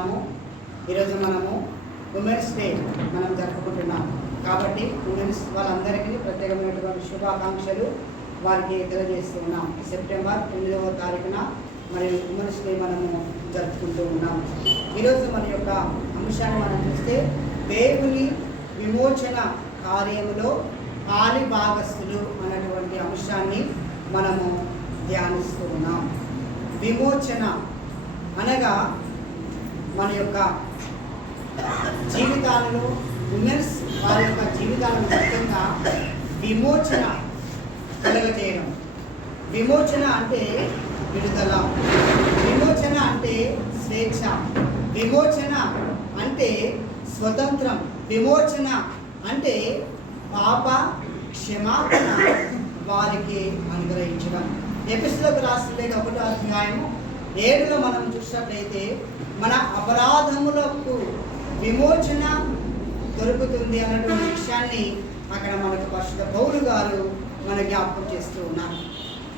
ఉన్నాము. ఈరోజు మనము ఉమెన్స్ డే మనం జరుపుకుంటున్నాం. కాబట్టి ఉమెన్స్ వాళ్ళందరికీ ప్రత్యేకమైనటువంటి శుభాకాంక్షలు వారికి తెలియజేస్తూ ఉన్నాం. సెప్టెంబర్ ఎనిమిదవ తారీఖున మరి ఉమెన్స్ డే మనము జరుపుకుంటూ ఉన్నాం. ఈరోజు మన యొక్క అంశాన్ని మనం చూస్తే దేవుని విమోచన కార్యములో పాలి భాగస్థులు అన్నటువంటి అంశాన్ని మనము ధ్యానిస్తూ ఉన్నాం. విమోచన అనగా మన యొక్క జీవితాలలో ఉమెన్స్ వారి యొక్క జీవితాలను ముఖ్యంగా విమోచన కలగజేయడం. విమోచన అంటే విడుదల విమోచన అంటే స్వేచ్ఛ విమోచన అంటే స్వతంత్రం విమోచన అంటే పాప క్షమాపణ వారికి అనుగ్రహించడం. ఎపిస్లకు రాసిన ఒకటో అధ్యాయము ఏడులో మనం చూసినట్లయితే మన అపరాధములకు విమోచన దొరుకుతుంది అన్నటువంటి విషయాన్ని అక్కడ మనకు పరిశుద్ధ పౌరు గారు మన జ్ఞాపకం చేస్తూ ఉన్నారు.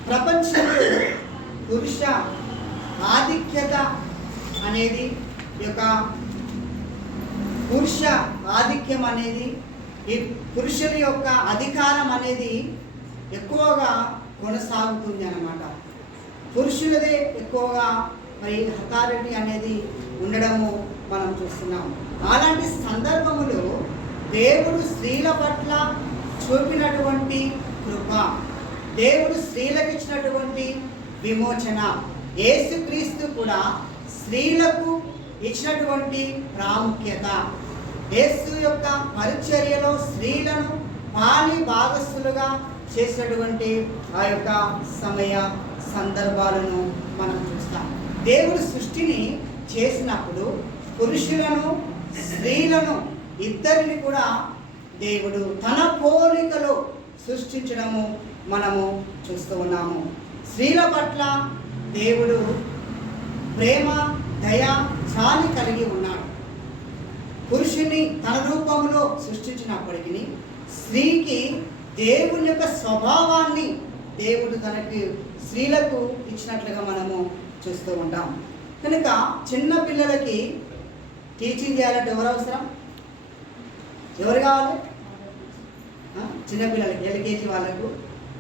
ప్రపంచంలో పురుష ఆధిక్యత అనేది యొక్క పురుష ఆధిక్యం అనేది ఈ పురుషుల యొక్క అధికారం అనేది ఎక్కువగా కొనసాగుతుంది అన్నమాట. పురుషులదే ఎక్కువగా మరి అథారిటీ అనేది ఉండడము మనం చూస్తున్నాం. అలాంటి సందర్భములో దేవుడు స్త్రీల పట్ల చూపినటువంటి కృప దేవుడు స్త్రీలకు ఇచ్చినటువంటి విమోచన యేసుక్రీస్తు కూడా స్త్రీలకు ఇచ్చినటువంటి ప్రాముఖ్యత. యేసు యొక్క పరిచర్యలో స్త్రీలను పాలి భాగస్థులుగా చేసినటువంటి ఆ యొక్క సమయ సందర్భాలను మనం చూస్తాం. దేవుడు సృష్టిని చేసినప్పుడు పురుషులను స్త్రీలను ఇద్దరిని కూడా దేవుడు తన పోలికలో సృష్టించడము మనము చూస్తూ ఉన్నాము. స్త్రీల పట్ల దేవుడు ప్రేమ దయ చాలి కలిగి ఉన్నాడు. పురుషుని తన రూపంలో సృష్టించినప్పటికీ స్త్రీకి దేవుని యొక్క స్వభావాన్ని దేవుడు తనకి స్త్రీలకు ఇచ్చినట్లుగా మనము చూస్తూ ఉంటాం. కనుక చిన్న పిల్లలకి టీచింగ్ చేయాలంటే ఎవరు అవసరం? ఎవరు కావాలి? చిన్నపిల్లలకి ఎల్కేజీ వాళ్ళకు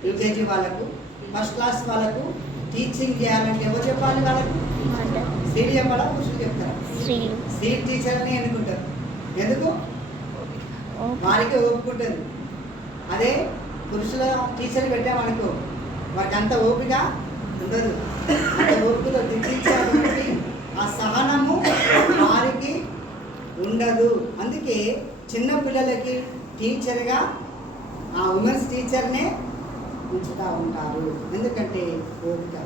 యూకేజీ వాళ్ళకు ఫస్ట్ క్లాస్ వాళ్ళకు టీచింగ్ చేయాలంటే ఎవరు చెప్పాలి వాళ్ళకు? స్త్రీలు చెప్పాలా? పురుషులు చెప్తారా? స్త్రీ టీచర్ని ఎన్నుకుంటారు? ఎందుకు? వారికి ఓపుకుంటుంది అదే పురుషుల టీచర్ పెట్టామనుకో వారికి అంత ఓపిక ఉండదు. ఓర్పుతో ఓపికతో ఆ సహనము వారికి ఉండదు. అందుకే చిన్న పిల్లలకి టీచర్గా ఆ ఉమెన్స్ టీచర్నే ఉంచుతూ ఉంటారు. ఎందుకంటే ఓపిక.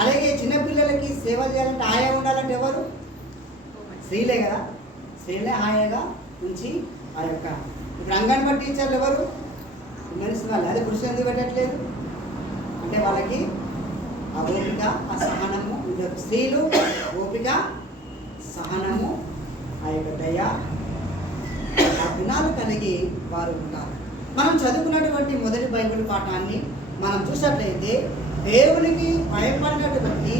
అలాగే చిన్నపిల్లలకి సేవ చేయాలంటే ఆయా ఉండాలంటే ఎవరు? స్త్రీలే కదా. స్త్రీలే హాయిగా ఉంచి ఆ యొక్క ఇప్పుడు అంగన్వాడీ టీచర్లు ఎవరు? ఉమెన్స్ వాళ్ళు. అదే పురుషులు ఎందుకు పెట్టట్లేదు? అంటే వాళ్ళకి ఆ ఓపిక ఆ సహనము స్త్రీలు ఓపిక సహనము ఆ యొక్క దయ ఆ గుణాలు కలిగి వారు ఉంటారు. మనం చదువుకున్నటువంటి మొదటి బైబిల్ పాఠాన్ని మనం చూసినట్లయితే దేవునికి భయపడినటువంటి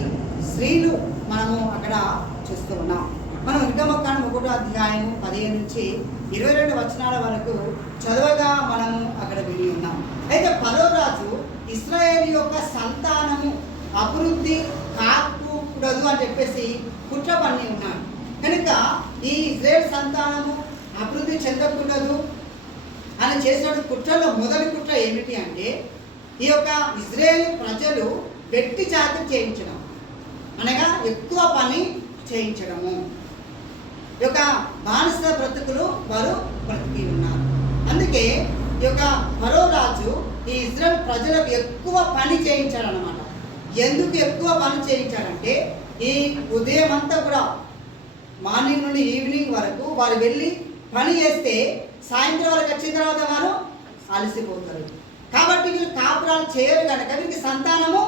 స్త్రీలు మనము అక్కడ చూస్తూ ఉన్నాం. మనం నిర్గమకాండం ఒకటో అధ్యాయం పదిహేను నుంచి ఇరవై రెండు వచనాల వరకు చదవగా మనము అక్కడ విని ఉన్నాం. అయితే పదో రాజు ఇస్రాయేల్ యొక్క సంతానము అభివృద్ధి కాకూడదు అని చెప్పేసి కుట్ర పని ఉన్నాడు. కనుక ఈ ఇజ్రాయేల్ సంతానము అభివృద్ధి చెందకూడదు అని చేసిన కుట్రలో మొదటి కుట్ర ఏమిటి అంటే ఈ యొక్క ఇజ్రాయేల్ ప్రజలు వెట్టి జాతి చేయించడం. అనగా ఎక్కువ పని చేయించడము. ఈ యొక్క బానిస బ్రతుకులు వారు బ్రతికి ఉన్నారు. అందుకే ఈ యొక్క మరో రాజు ఈ ఇజ్రాయల్ ప్రజలకు ఎక్కువ పని చేయించాడనమాట ఎందుకు ఎక్కువ పని చేయించారంటే ఈ ఉదయం అంతా కూడా మార్నింగ్ నుండి ఈవినింగ్ వరకు వారు వెళ్ళి పని చేస్తే సాయంత్రం వరకు వచ్చిన తర్వాత వారు అలసిపోతారు. కాబట్టి వీళ్ళు కాపురాలు చేయరు కనుక వీరికి సంతానము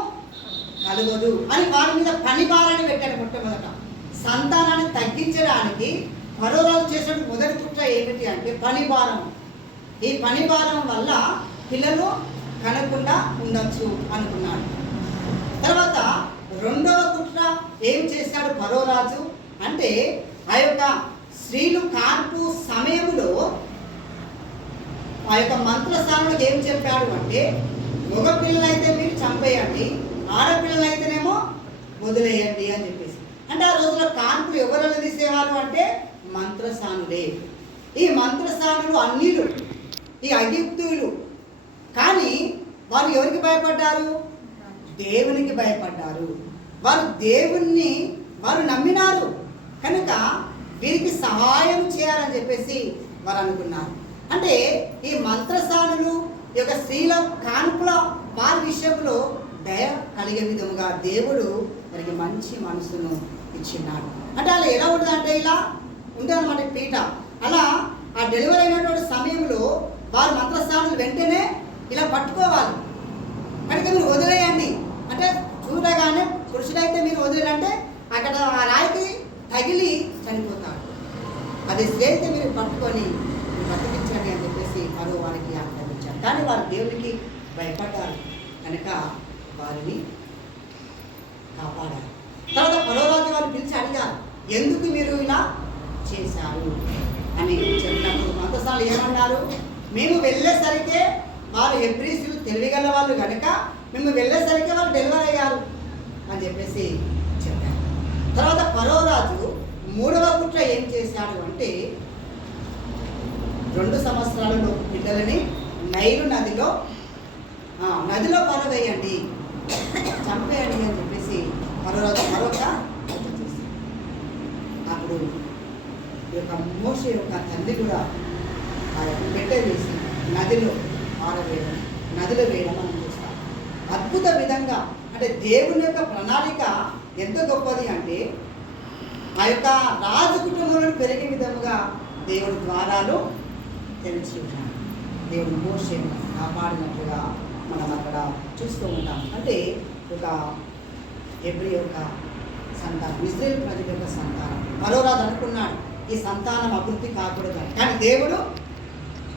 కలగదు అని వారి మీద పని భారాన్ని పెట్టాడు మొట్టమొదట. సంతానాన్ని తగ్గించడానికి పరోరాలు చేసిన మొదటి కుట్ర ఏమిటి అంటే పని భారం ఈ పని భారం వల్ల పిల్లలు కనకుండా ఉండొచ్చు అనుకున్నాడు. తర్వాత రెండవ కుట్ర ఏం చేశాడు పరోరాజు? అంటే ఆ యొక్క స్త్రీలు కాన్పు సమయంలో ఆ యొక్క మంత్రస్థానంలో ఏం చెప్పాడు అంటే మగ పిల్లలైతే మీరు చంపేయండి ఆడపిల్లలైతేనేమో వదిలేయండి అని చెప్పేసి. అంటే ఆ రోజుల్లో కాన్పులు ఎవరు తీసేవారు అంటే మంత్రస్థానులే ఈ మంత్రస్థానులు అన్నిలు ఈ అగిప్తులు కానీ వారు ఎవరికి భయపడ్డారు? దేవునికి భయపడ్డారు. వారు దేవుణ్ణి వారు నమ్మినారు. కనుక వీరికి సహాయం చేయాలని చెప్పేసి వారు అనుకున్నారు. అంటే ఈ మంత్రసానులు ఈ యొక్క స్త్రీల కాన్పుల వారి విషయంలో దయ కలిగే విధముగా దేవుడు వారికి మంచి మనసును ఇచ్చిన్నాడు అంటే అలా ఎలా ఉంటుంది అంటే ఇలా ఉంటుంది అనమాట పీట. అలా ఆ డెలివరీ అయినటువంటి సమయంలో వారు మంత్రస్థానులు వెంటనే ఇలా పట్టుకోవాలి. కనుక మీరు వదిలేయండి అంటే చూడగానే పురుషుడైతే మీరు వదిలేరంటే అక్కడ ఆ రాయికి తగిలి చనిపోతాడు. అది స్త్రీ అయితే మీరు పట్టుకొని బతికించండి అని చెప్పేసి మరో వారికి ఆక్రమించారు కానీ వారు దేవునికి భయపడ్డారు. కనుక వారిని కాపాడారు. తర్వాత పరోరాజు వారు పిలిచి అడిగారు ఎందుకు మీరు ఇలా చేశారు? అని చెప్పినప్పుడు మతసాలు ఏమన్నారు? మేము వెళ్ళేసరికే వారు హెబ్రీసులు తెలివిగల వాళ్ళు కనుక మేము వెళ్ళేసరికి వాళ్ళు డెలివర్ అయ్యారు అని చెప్పేసి చెప్పారు తర్వాత పరోరాజు మూడవ కుట్ర ఏం చేశాడు అంటే రెండు సంవత్సరాలలో పిల్లలని నైలు నదిలో నదిలో పరవేయండి చంపేయండి అని చెప్పేసి పరోరాజు మరొక హత్య చేశాడు. అప్పుడు ఈ యొక్క మోస యొక్క తల్లి కూడా ఆ యొక్క బిడ్డ వేసి నదిలో ఆరవేయడం నదులు వేయడం మనం చూస్తాం అద్భుత విధంగా అంటే దేవుని యొక్క ప్రణాళిక ఎంత గొప్పది అంటే ఆ యొక్క రాజు కుటుంబంలో పెరిగే విధముగా దేవుడి ద్వారాలు తెలిసి ఉన్నాడు దేవుడు మోసే కాపాడినట్లుగా మనం అక్కడ చూస్తూ ఉంటాం. అంటే ఒక ఎబ్రి యొక్క సంతానం ఇజ్రాయల్ ప్రజల యొక్క సంతానం. మరో రాజు అనుకున్నాడు ఈ సంతానం అభివృద్ధి కాకూడదు కానీ దేవుడు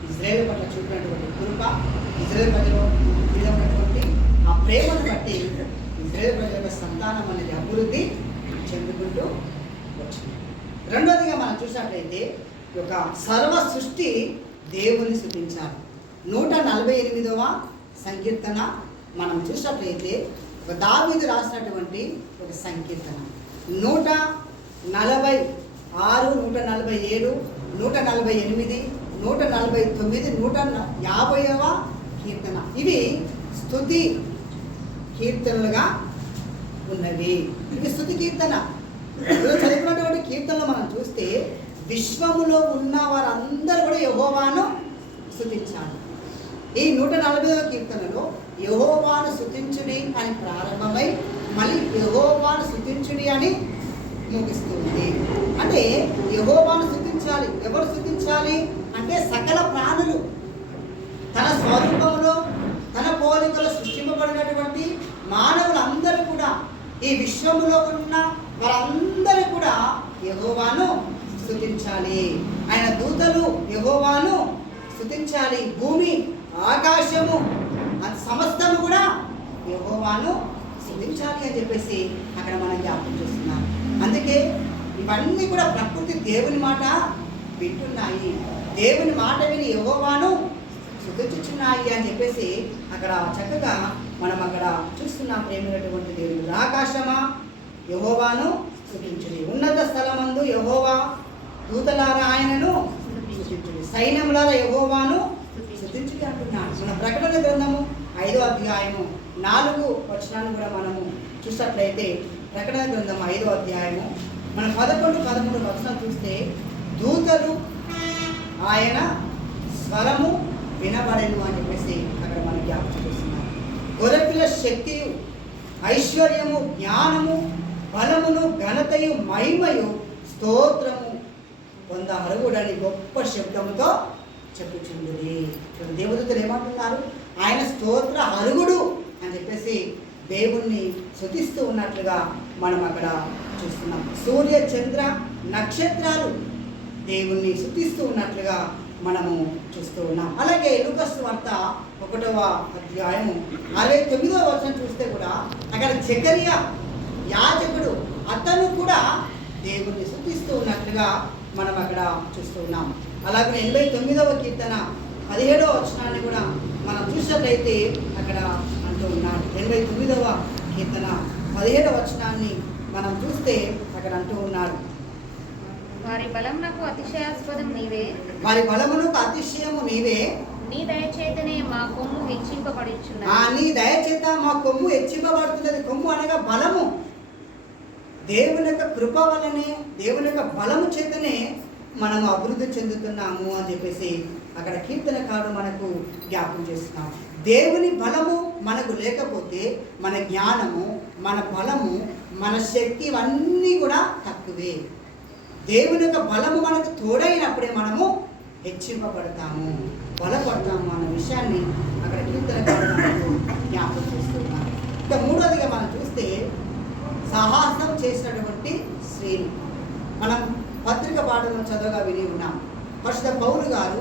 ఇజ్రాయేల్ పట్ల చూపినటువంటి కృప ఇజ్రాయేల్ ప్రజలు మీద ఉన్నటువంటి ఆ ప్రేమను బట్టి ఇజ్రాయేల్ ప్రజల యొక్క సంతానం అనేది అభివృద్ధి చెందుకుంటూ వచ్చింది. రెండోదిగా మనం చూసినట్లయితే ఒక సర్వ సృష్టి దేవుని స్థుతించాలి నూట నలభై ఎనిమిదవ సంకీర్తన మనం చూసినట్లయితే ఒక దావీది రాసినటువంటి ఒక సంకీర్తన. నూట నలభై ఆరు నూట నలభై ఏడు నూట నలభై ఎనిమిది నూట నలభై తొమ్మిది నూట యాభైవ కీర్తన. ఇవి స్థుతి కీర్తనలుగా ఉన్నవి. ఇవి స్థుతి కీర్తన. చదివినటువంటి కీర్తనలు మనం చూస్తే విశ్వములో ఉన్న వారందరూ కూడా యహోవాను స్థుతించాలి ఈ నూట నలభైవ కీర్తనలో యహోవాను స్థుతించుడి అని ప్రారంభమై మళ్ళీ యహోవాను స్థుతించుడి అని ముగిస్తుంది. అంటే యహోవాను స్థుతించాలి ఎవరు స్థుతించాలి అంటే సకల ప్రాణులు తన స్వరూపంలో తన పోలికలో సృష్టింపబడినటువంటి మానవులందరూ కూడా ఈ విశ్వములో ఉన్న వారందరూ కూడా యహోవాను స్థుతించాలి ఆయన దూతలు యహోవాను స్థుతించాలి భూమి ఆకాశము సమస్తము కూడా యహోవాను స్థుతించాలి అని చెప్పేసి అక్కడ మనం జ్ఞాపకం చేస్తున్నాం. అందుకే ఇవన్నీ కూడా ప్రకృతి దేవుని మాట వింటున్నాయి. దేవుని మాట విని యహోవాను శుద్ధించుచున్నాయి అని చెప్పేసి అక్కడ చక్కగా మనం అక్కడ చూస్తున్నాం ప్రేమైనటువంటి దేవుడు ఆకాశమా యహోవాను స్థుతించుడి ఉన్నత స్థలమందు యహోవా దూతలారా ఆయనను స్థుతించుడి సైన్యములారా యహోవాను స్థుతించుడి అంటున్నాడు. మన ప్రకటన గ్రంథము ఐదో అధ్యాయము నాలుగు వచనాన్ని కూడా మనము చూసినట్లయితే ప్రకటన గ్రంథం ఐదో అధ్యాయము మన పదకొండు పదమూడు వచనం చూస్తే దూతలు ఆయన స్వరము వినబడను అని చెప్పేసి అక్కడ మనకి జ్ఞాపకం చేస్తున్నారు గొర్రెపిల్ల శక్తి ఐశ్వర్యము జ్ఞానము బలమును ఘనతయు మహిమయు స్తోత్రము పొంద అరుగుడని గొప్ప శబ్దముతో చెప్పుచుంది దేవదూతలు ఏమంటున్నారు? ఆయన స్తోత్ర అరుగుడు అని చెప్పేసి దేవుణ్ణి శుతిస్తూ ఉన్నట్లుగా మనం అక్కడ చూస్తున్నాం. సూర్య చంద్ర నక్షత్రాలు దేవుణ్ణి శుద్ధిస్తూ ఉన్నట్లుగా మనము చూస్తూ ఉన్నాం. అలాగే లూకస్ వార్త ఒకటవ అధ్యాయము అరవై తొమ్మిదవ వచనం చూస్తే కూడా అక్కడ జకరియా యాజకుడు అతను కూడా దేవుణ్ణి శుద్ధిస్తూ ఉన్నట్లుగా మనం అక్కడ చూస్తూ ఉన్నాం. అలాగే ఎనభై తొమ్మిదవ కీర్తన పదిహేడవ వచనాన్ని కూడా మనం చూసినట్లయితే అక్కడ అంటూ ఉన్నాడు. ఎనభై తొమ్మిదవ కీర్తన పదిహేడవ వచనాన్ని మనం చూస్తే అక్కడ అంటూ ఉన్నాడు. వారి బలమునకు అతిశయాస్పదం నీవే. వారి బలమునకు అతిశయము నీవే. నీ దయచేతనే మా కొమ్ము ఆ హెచ్చింపబడిచున్నది నీ దయచేత మా కొమ్ము హెచ్చింపబడుతున్నది కొమ్ము అనగా బలము. దేవుని యొక్క కృప వలనే దేవుని యొక్క బలము చేతనే మనం అభివృద్ధి చెందుతున్నాము అని చెప్పేసి అక్కడ కీర్తనకారుడు మనకు జ్ఞాపకం చేస్తున్నాం దేవుని బలము మనకు లేకపోతే మన జ్ఞానము మన బలము మన శక్తి ఇవన్నీ కూడా తక్కువే. దేవుని యొక్క బలము మనకు తోడైనప్పుడే మనము హెచ్చింపబడతాము బలపడతాము అన్న విషయాన్ని అక్కడ కీర్తన జ్ఞాపకం చేస్తున్నారు. ఇక మూడోదిగా మనం చూస్తే సాహసం చేసినటువంటి శ్రేణి. మనం పత్రిక పాఠంలో చదవగా విని ఉన్నాం. పరిశుద్ధ పౌలు గారు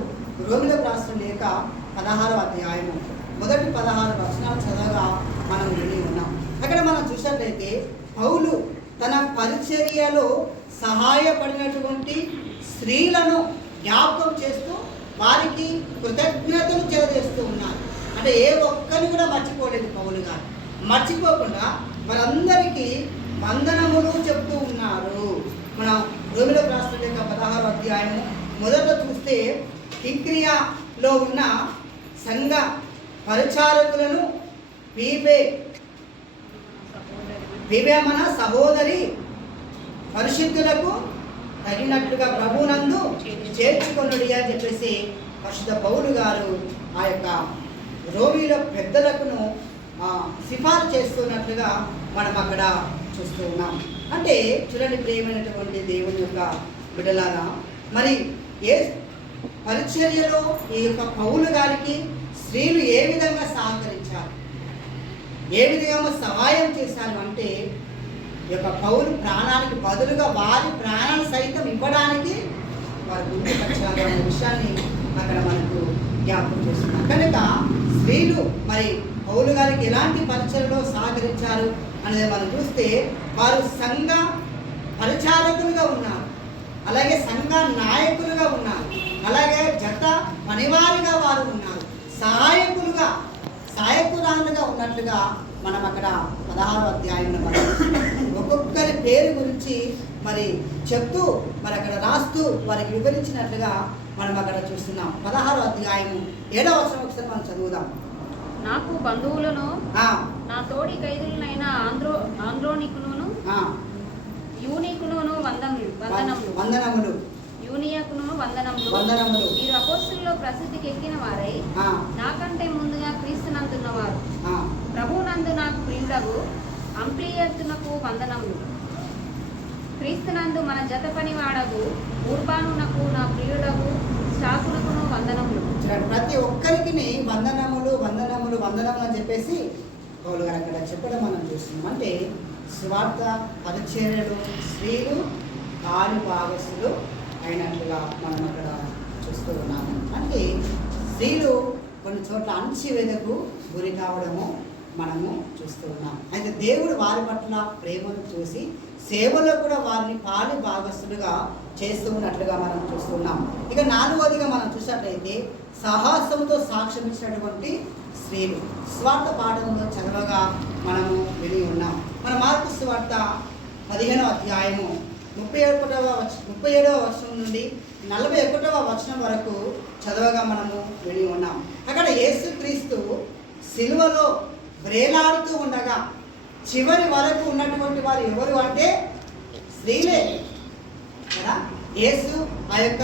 రోమిలకు రాష్ట్రం లేక పదహారవ అధ్యాయము మొదటి పదహారు వచనాలు చదవగా మనం విని ఉన్నాం. అక్కడ మనం చూసినట్లయితే పౌలు తన పరిచర్యలో సహాయపడినటువంటి స్త్రీలను జ్ఞాపకం చేస్తూ వారికి కృతజ్ఞతలు తెలియజేస్తూ ఉన్నారు. అంటే ఏ ఒక్కరిని కూడా మర్చిపోలేదు పౌలు గారు. మర్చిపోకుండా వారందరికీ వందనములు చెప్తూ ఉన్నారు. మన రోమిలో రాష్ట్రం యొక్క పదహారు అధ్యాయము మొదట చూస్తే కిక్రియాలో ఉన్న సంఘ పరిచారకులను పీపే పీపే మన సహోదరి పరిశుద్ధులకు తగినట్లుగా ప్రభునందు చేర్చుకొనుడి అని చెప్పేసి పరిశుద్ధ పౌలు గారు ఆ యొక్క రోమిలో పెద్దలకును సిఫార్సు సిఫారు చేస్తున్నట్లుగా మనం అక్కడ చూస్తూ ఉన్నాం. అంటే చూడండి ప్రియమైనటువంటి దేవుని యొక్క బిడలారా మరి ఏ పరిచర్యలో ఈ యొక్క పౌలు గారికి స్త్రీలు ఏ విధంగా సహకరించారు? ఏ విధంగా సహాయం చేశారు అంటే ఈ యొక్క పౌలు ప్రాణానికి బదులుగా వారి ప్రాణాలు సైతం ఇవ్వడానికి వారు గుండె వచ్చారు అనే విషయాన్ని అక్కడ మనకు జ్ఞాపకం చేస్తున్నారు. కనుక స్త్రీలు మరి పౌలు గారికి ఎలాంటి పరిచయలో సహకరించారు అనేది మనం చూస్తే వారు సంఘ పరిచారకులుగా ఉన్నారు. అలాగే సంఘ నాయకులుగా ఉన్నారు. అలాగే జత పనివారిగా వారు ఉన్నారు. సహాయకులుగా సహాయకురాలుగా ఉన్నట్లుగా మనం అక్కడ పదహారు అధ్యాయంలో మనం. ఒక్కొక్కరి పేరు గురించి మరి చెప్తూ మరి అక్కడ రాస్తూ వారికి వివరించినట్లుగా మనం అక్కడ చూస్తున్నాం. పదహారు అధ్యాయము ఏడవ వచనం ఒకసారి మనం చదువుదాం. నాకు బంధువులను నా తోడి ఖైదులనైన ఆంధ్రో ఆంధ్రోనికును యూనికును వందములు వందనములు వందనములు. యూనియకును వందనములు. వందనములు. మీరు అపోస్తుల్లో ప్రసిద్ధికి ఎక్కిన వారై ఆ, నాకంటే ముందుగా క్రీస్తునందున్నవారు ఆ, ప్రభునందు నాకు ప్రియుడగు అంప్లియత్తునకు వందనములు. క్రీస్తునందు మన జత పనివాడగు ఊర్బానునకు నా ప్రియుడగు స్టాకునకును వందనములు. చూడండి ప్రతి ఒక్కరికి వందనములు వందనములు వందనములు అని చెప్పేసి పౌలు గారు అక్కడ చెప్పడం మనం చూస్తున్నాం. అంటే స్వార్థ పరిచర్యలు స్త్రీలు కాలు భాగస్సులు అయినట్లుగా మనం అక్కడ చూస్తూ ఉన్నాము. అంటే స్త్రీలు కొన్ని చోట్ల అణచివేదకు గురి కావడము మనము చూస్తూ ఉన్నాం. అయితే దేవుడు వారి పట్ల ప్రేమను చూసి సేవలో కూడా వారిని పాలు భాగస్థులుగా చేస్తూ ఉన్నట్లుగా మనం చూస్తున్నాం ఇక నాలుగవదిగా మనం చూసినట్లయితే సాహసంతో సాక్ష్యం ఇచ్చినటువంటి స్త్రీలు. స్వార్థ పాఠంలో చదవగా మనము విని ఉన్నాం. మన మార్పు స్వార్థ పదిహేనవ అధ్యాయము ముప్పై ఒకటవ వచ ముప్పై ఏడవ వచనం నుండి నలభై ఒకటవ వచనం వరకు చదవగా మనము విని ఉన్నాం. అక్కడ యేసుక్రీస్తు సిలువలో వ్రేలాడుతూ ఉండగా చివరి వరకు ఉన్నటువంటి వారు ఎవరు అంటే స్త్రీలే. కదా? యేసు ఆ యొక్క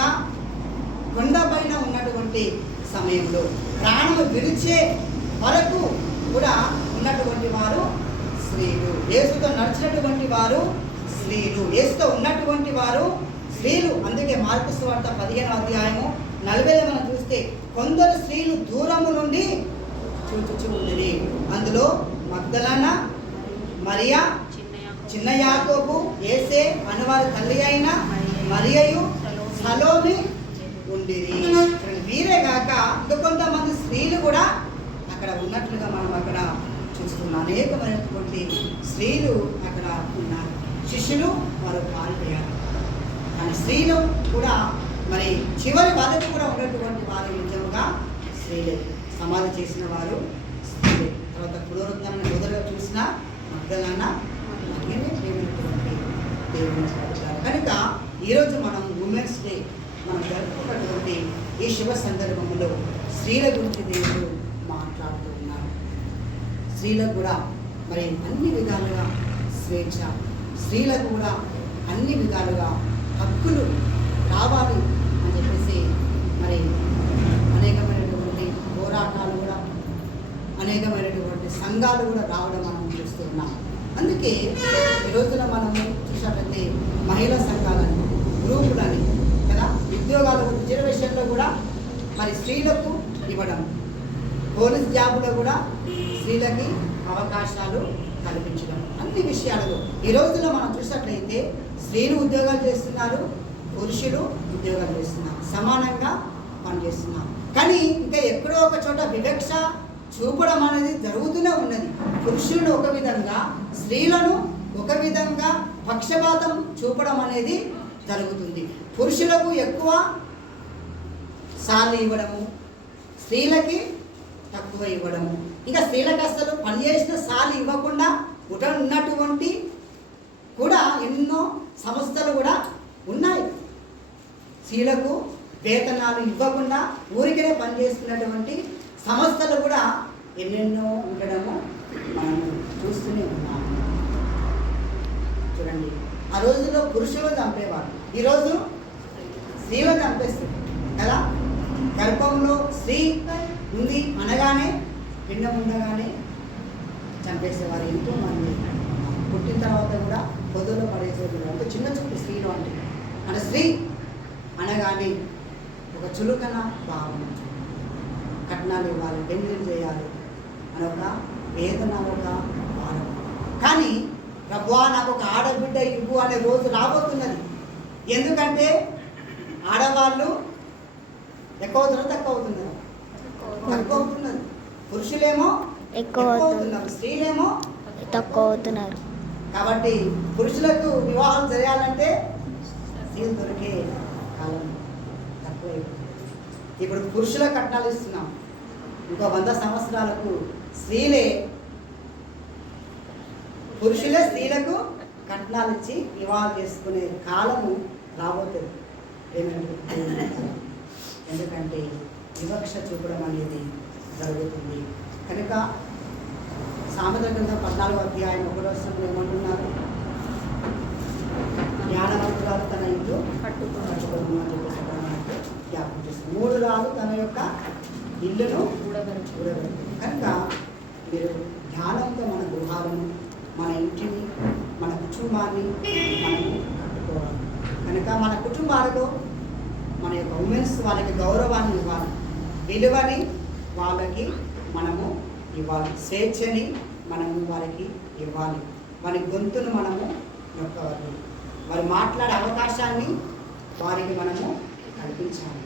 కొండ పైన ఉన్నటువంటి సమయంలో ప్రాణము విడిచే వరకు కూడా ఉన్నటువంటి వారు స్త్రీలు. యేసుతో నడిచినటువంటి వారు స్త్రీలు. యేసుతో ఉన్నటువంటి వారు స్త్రీలు. అందుకే మార్పు వార్త పదిహేను అధ్యాయము నలభై మనం చూస్తే కొందరు స్త్రీలు దూరము నుండి చూచుచూ ఉండిరి అందులో మగ్దలన మరియా చిన్న యాకోబు ఏసే అనువారి తల్లి అయిన మరియయు సలోమి ఉండిరి. వీరే కాక ఇంకా కొంతమంది స్త్రీలు కూడా అక్కడ ఉన్నట్లుగా మనం అక్కడ చూస్తున్నాం. అనేకమైనటువంటి స్త్రీలు అక్కడ ఉన్నారు. శిష్యులు వారు పాల్పోయారు కానీ స్త్రీలు కూడా మరి చివరి వరకు కూడా ఉన్నటువంటి వారు నిజంగా స్త్రీలే. సమాధి చేసిన వారు తర్వాత పునరుద్ధరణ మొదలుగా చూసిన మగ్గలన్న మహిళనే ప్రేమైనటువంటి దేవుని కనుక ఈరోజు మనం ఉమెన్స్ డే మనం జరుపుకున్నటువంటి ఈ శుభ సందర్భంలో స్త్రీల గురించి దేవుడు మాట్లాడుతూ ఉన్నారు. స్త్రీలకు కూడా మరి అన్ని విధాలుగా స్వేచ్ఛ స్త్రీలకు కూడా అన్ని విధాలుగా హక్కులు రావాలి అని చెప్పేసి మరి అనేకమైనటువంటి పోరాటాలు కూడా అనేకమైనటువంటి సంఘాలు కూడా రావడం మనం చూస్తున్నాం అందుకే ఈ రోజున మనము చూసినట్లయితే మహిళా సంఘాలని గ్రూపులని కదా? ఉద్యోగాల రిజర్వేషన్లో కూడా మరి స్త్రీలకు ఇవ్వడం పోలీస్ జాబులో కూడా స్త్రీలకి అవకాశాలు కల్పించడం అన్ని విషయాలలో. ఈ రోజులో మనం చూసినట్లయితే స్త్రీలు ఉద్యోగాలు చేస్తున్నారు పురుషులు ఉద్యోగాలు చేస్తున్నారు సమానంగా పనిచేస్తున్నారు. కానీ ఇంకా ఎక్కడో ఒక చోట వివక్ష చూపడం అనేది జరుగుతూనే ఉన్నది. పురుషులను ఒక విధంగా స్త్రీలను ఒక విధంగా పక్షపాతం చూపడం అనేది జరుగుతుంది. పురుషులకు ఎక్కువ సార్లు ఇవ్వడము స్త్రీలకి తక్కువ ఇవ్వడము. ఇంకా స్త్రీలకు అసలు పనిచేసిన సార్లు ఇవ్వకుండా ఉన్నటువంటి కూడా ఎన్నో సంస్థలు కూడా ఉన్నాయి. స్త్రీలకు వేతనాలు ఇవ్వకుండా ఊరికనే పనిచేస్తున్నటువంటి సంస్థలు కూడా ఎన్నెన్నో ఉండడము మనం చూస్తూనే ఉన్నాము. చూడండి. ఆ రోజుల్లో పురుషులను చంపేవారు. ఈరోజు స్త్రీలను చంపేస్తుంది కదా గర్భంలో స్త్రీ ఉంది అనగానే పిండం ఉండగానే చంపేసేవారు ఎంతో మంది పుట్టిన తర్వాత కూడా పొద్దులో పడేసేవారు. అంటే చిన్న చూపు స్త్రీలు అంటే మన స్త్రీ అనగానే ఒక చులుకన భావం. కట్నాలు ఇవ్వాలి పెళ్ళిళ్ళు చేయాలి అని ఒక వేదన ఒక భారం. కానీ ప్రభువా నాకు ఒక ఆడబిడ్డ ఇవ్వు అనే రోజు రాబోతున్నది. ఎందుకంటే ఆడవాళ్ళు ఎక్కువ అవుతున్నారు తక్కువ అవుతున్నారు తక్కువ అవుతున్నారు పురుషులేమో ఎక్కువ అవుతున్నారు. స్త్రీలేమో తక్కువ అవుతున్నారు కాబట్టి పురుషులకు వివాహం చేయాలంటే స్త్రీలు దొరికే కాలం. ఇప్పుడు పురుషుల కట్నాలు ఇస్తున్నాం. ఇంకో వంద సంవత్సరాలకు స్త్రీలే పురుషులే స్త్రీలకు కట్నాలు ఇచ్చి వివాహం చేసుకునే కాలము రాబోతుంది. ఎందుకంటే వివక్ష చూపడం అనేది జరుగుతుంది. కనుక సామెత గ్రంథం పద్నాలుగు అధ్యాయం ఒకటో వచనంలో ఏమంటున్నారు? జ్ఞానవంతురాలు తన ఇల్లు పట్టుకోవాలి కట్టుకోను అని చెప్పేసి అక్కడ మనకు జ్ఞాపకం చేస్తుంది మూడు రాలు తన యొక్క ఇల్లును కూడబెట్టు. కనుక మీరు ధ్యానంతో మన గృహాలను మన ఇంటిని మన కుటుంబాన్ని మనము కట్టుకోవాలి. కనుక మన కుటుంబాలలో మన యొక్క ఉమెన్స్ వాళ్ళకి గౌరవాన్ని ఇవ్వాలి. విలువని వాళ్ళకి మనము ఇవ్వాలి. స్వేచ్ఛని మనము వారికి ఇవ్వాలి. వారి గొంతును మనము నొక్కవాలి వారు మాట్లాడే అవకాశాన్ని వారికి మనము కల్పించాలి.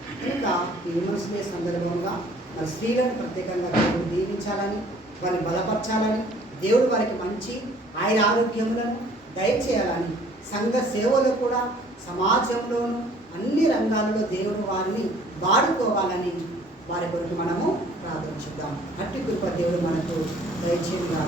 ఈ ఉమెన్స్ డే సందర్భంగా మరి స్త్రీలను ప్రత్యేకంగా దేవుడు దీవించాలని వారిని బలపరచాలని దేవుడు వారికి మంచి ఆయన ఆరోగ్యములను దయచేయాలని సంఘ సేవలో కూడా సమాజంలోను అన్ని రంగాలలో దేవుడు వారిని వాడుకోవాలని వారి కొరకు మనము ప్రార్థించుద్దాం అట్టి కృప దేవుడు మనకు దయచేయగా